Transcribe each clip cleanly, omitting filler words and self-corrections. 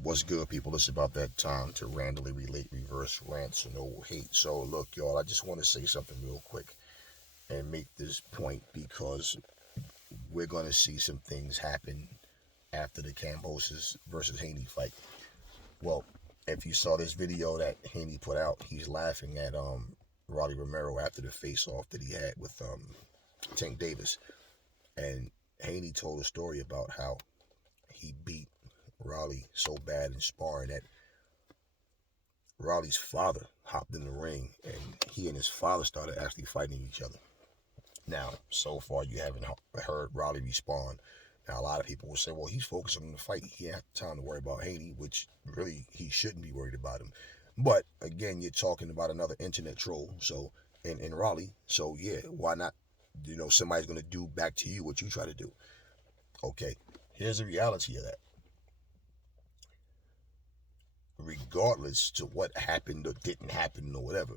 What's good, people? It's about that time to randomly relate reverse rants and no hate. So, look, y'all, I just want to say something real quick and make this point because we're going to see some things happen after the Cambosis versus Haney fight. Well, if you saw this video that Haney put out, he's laughing at Romero after the face off that he had with Tank Davis. And Haney told a story about how he beat Raleigh so bad in sparring that Raleigh's father hopped in the ring and he and his father started actually fighting each other. Now, so far you haven't heard Raleigh respond. Now, a lot of people will say, well, he's focused on the fight. He ain't have time to worry about Haney, which really he shouldn't be worried about him. But again, you're talking about another internet troll. So in Raleigh, so yeah, why not? Somebody's gonna do back to you what you try to do. Okay, here's the reality of that. Regardless to what happened or didn't happen or whatever,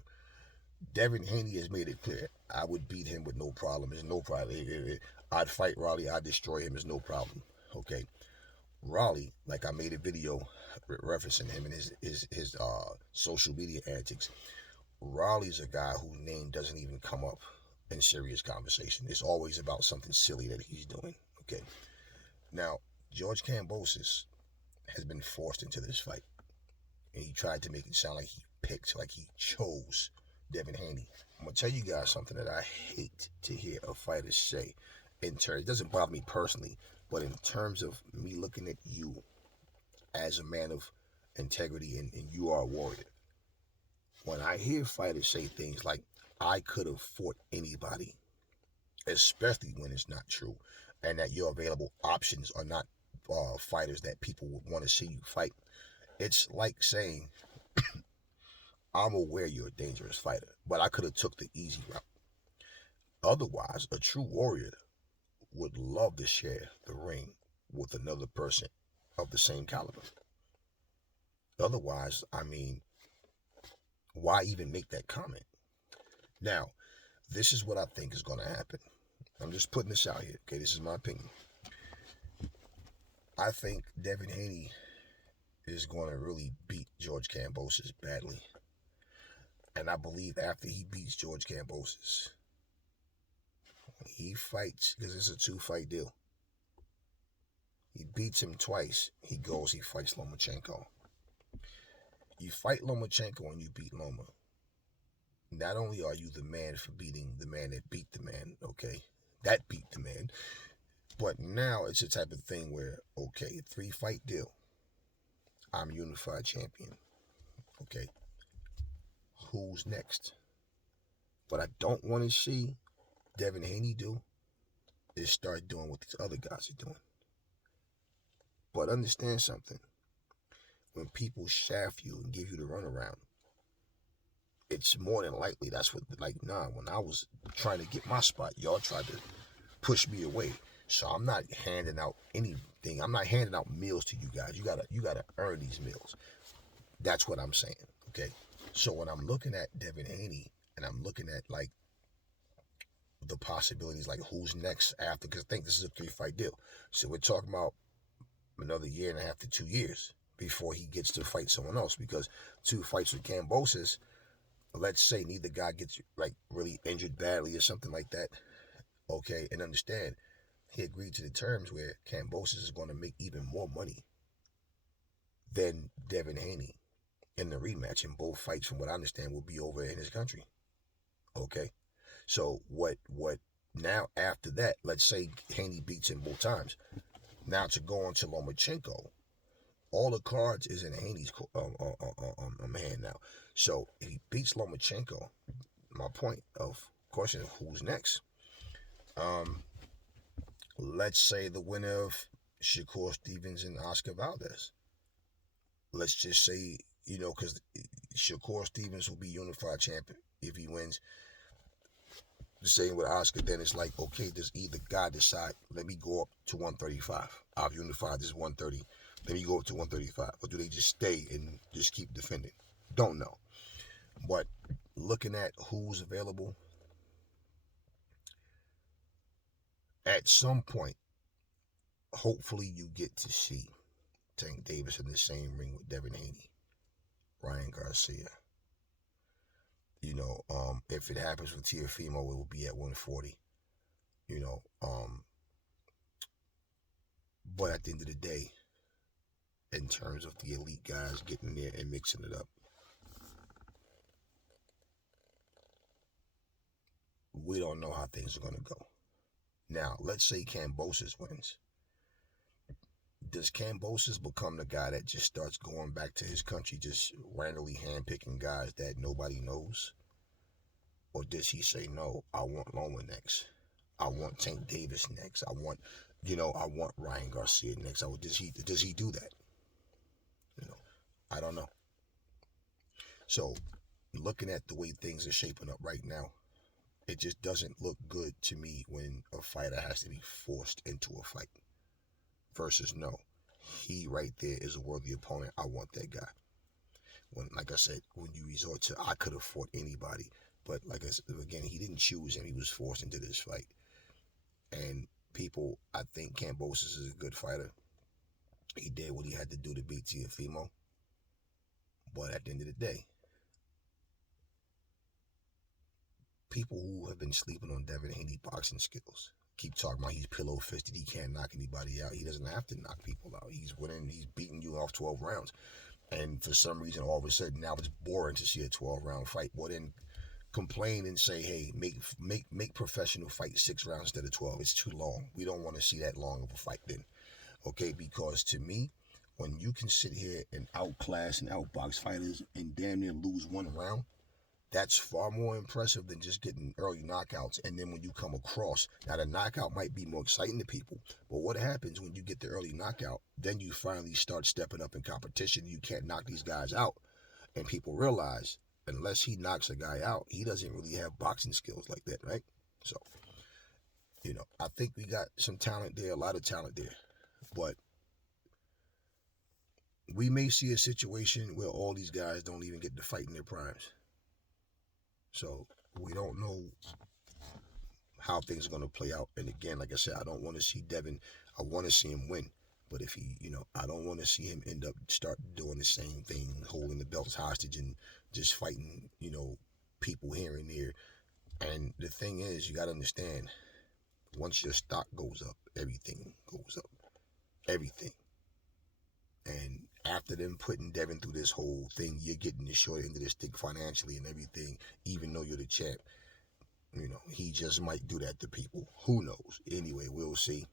Devin Haney has made it clear. I would beat him with no problem. There's no problem. I'd fight Raleigh. I'd destroy him. There's no problem. Okay. Raleigh, like I made a video referencing him and his social media antics. Raleigh's a guy whose name doesn't even come up in serious conversation. It's always about something silly that he's doing. Okay. Now, George Kambosos has been forced into this fight. And he tried to make it sound like he picked, like he chose Devin Haney. I'm gonna tell you guys something that I hate to hear a fighter say. It doesn't bother me personally, but in terms of me looking at you as a man of integrity and you are a warrior, when I hear fighters say things like I could have fought anybody, especially when it's not true, and that your available options are not fighters that people would want to see you fight, it's like saying I'm aware you're a dangerous fighter, but I could have took the easy route. Otherwise, a true warrior would love to share the ring with another person of the same caliber. Otherwise, I mean, why even make that comment? Now, this is what I think is going to happen. I'm just putting this out here, okay? This is my opinion. I think Devin Haney is going to really beat George Kambosos badly. And I believe after he beats George Kambosos, he fights, because it's a 2-fight deal. He beats him twice. He goes, he fights Lomachenko. You fight Lomachenko and you beat Loma. Not only are you the man for beating the man that beat the man, okay? That beat the man. But now it's a type of thing where, okay, 3-fight deal. I'm unified champion. Okay. Who's next? What I don't want to see Devin Haney do is start doing what these other guys are doing. But understand something. When people shaft you and give you the runaround, it's more than likely that's what, when I was trying to get my spot, y'all tried to push me away. So I'm not handing out anything. I'm not handing out meals to you guys. You gotta earn these meals. That's what I'm saying. Okay. So when I'm looking at Devin Haney and I'm looking at like the possibilities, like who's next after, because I think this is a 3-fight deal. So we're talking about another 1.5 to 2 years before he gets to fight someone else, because 2 fights with Kambosos, let's say neither guy gets like really injured badly or something like that. Okay. And understand, he agreed to the terms where Kambosos is going to make even more money than Devin Haney in the rematch, and both fights, from what I understand, will be over in his country. Okay. So what now after that, let's say Haney beats him both times. Now to go on to Lomachenko, all the cards is in Haney's hand now. So if he beats Lomachenko, my point of question, who's next? Let's say the winner of Shakur Stevens and Oscar Valdez. Let's just say, because Shakur Stevens will be unified champion if he wins. The same with Oscar, then it's like, okay, does either guy decide, let me go up to 135. I've unified this 130. Let me go up to 135. Or do they just stay and just keep defending? Don't know. But looking at who's available, at some point, hopefully you get to see Tank Davis in the same ring with Devin Haney, Ryan Garcia. If it happens with Teofimo, it will be at 140. But at the end of the day, in terms of the elite guys getting there and mixing it up, we don't know how things are going to go. Now, let's say Kambosos wins. Does Kambosos become the guy that just starts going back to his country, just randomly handpicking guys that nobody knows? Or does he say, no, I want Loma next. I want Tank Davis next. I want Ryan Garcia next. Does he do that? I don't know. So, looking at the way things are shaping up right now, it just doesn't look good to me when a fighter has to be forced into a fight. Versus, no, he right there is a worthy opponent. I want that guy. Like I said, when you resort to, I could have fought anybody. But like I said, again, he didn't choose him. He was forced into this fight. And people, I think Kambosos is a good fighter. He did what he had to do to beat Teofimo. But at the end of the day, people who have been sleeping on Devin Haney boxing skills keep talking about he's pillow fisted, he can't knock anybody out. He doesn't have to knock people out. He's winning, he's beating you off 12 rounds. And for some reason, all of a sudden, now it's boring to see a 12-round fight. Well, then complain and say, hey, make professional fights 6 rounds instead of 12. It's too long. We don't want to see that long of a fight then. Okay, because to me, when you can sit here and outclass and outbox fighters and damn near lose 1 round, that's far more impressive than just getting early knockouts. And then when you come across, now the knockout might be more exciting to people, but what happens when you get the early knockout? Then you finally start stepping up in competition. You can't knock these guys out. And people realize, unless he knocks a guy out, he doesn't really have boxing skills like that, right? So, I think we got some talent there, a lot of talent there. But we may see a situation where all these guys don't even get to fight in their primes. So we don't know how things are going to play out. And again, like I said, I don't want to see Devin. I want to see him win. But if he, I don't want to see him start doing the same thing, holding the belts hostage and just fighting, people here and there. And the thing is, you got to understand, once your stock goes up, everything goes up. Everything. And after them putting Devin through this whole thing, you're getting the short end of the stick financially and everything, even though you're the champ. He just might do that to people. Who knows? Anyway, we'll see.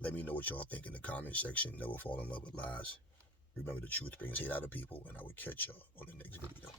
Let me know what y'all think in the comment section. Never fall in love with lies. Remember, the truth brings hate out of people, and I will catch y'all on the next video.